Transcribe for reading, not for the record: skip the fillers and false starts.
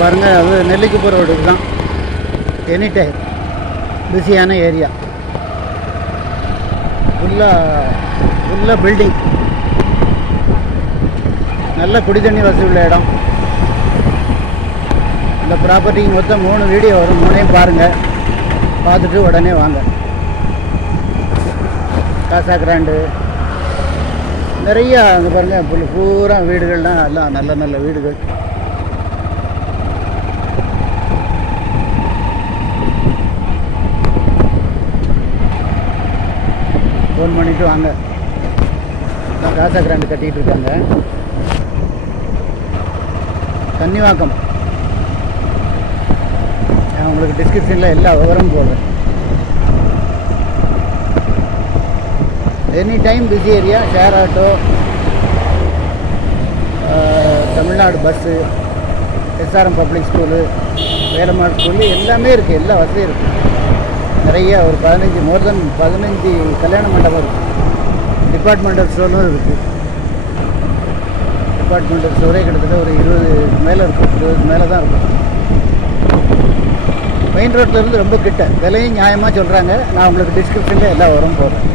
பாருங்கள், அது நெல்லிக்குப்பம் ரோடு தான். எனி டைம் பிஸியான ஏரியா. ஃபுல்லாக பில்டிங். நல்ல குடி தண்ணி வசதி உள்ள இடம். இந்த ப்ராப்பர்ட்டிக்கு மொத்தம் 3 வீடியோ வரும். 3ஐயும் பாருங்கள். பார்த்துட்டு உடனே வாங்க. காசா கிராண்டு நிறையா அங்கே பாருங்கள். பூரா வீடுகள்லாம் எல்லாம் நல்ல நல்ல வீடுகள். ஃபோன் பண்ணிவிட்டு வாங்க. காசா கிராண்டு கட்டிகிட்டு இருக்காங்க. கன்னிவாக்கம். நான் உங்களுக்கு டிஸ்கிரிப்ஷனில் எல்லா விவரமும் போடுறேன். Any time busy area. Share auto, Tamil Nadu bus, SRM public school, Velammal school எல்லாமே இருக்குது. எல்லா வசதியும் இருக்குது. நிறைய ஒரு 15 கல்யாண மண்டபம் இருக்குது. டிபார்ட்மெண்டல் ஸ்டோரும் இருக்குது. டிபார்ட்மெண்டல் ஸ்டோரே கிட்டத்தட்ட ஒரு 20 மேலே இருக்கும். 20 மேலே தான் இருக்கும். மெயின் ரோட்லேருந்து ரொம்ப கிட்ட. விலையும் நியாயமாக சொல்கிறாங்க. நான் உங்களுக்கு டிஸ்கிரிப்ஷனில் எல்லா விவரமும் போடுறேன்.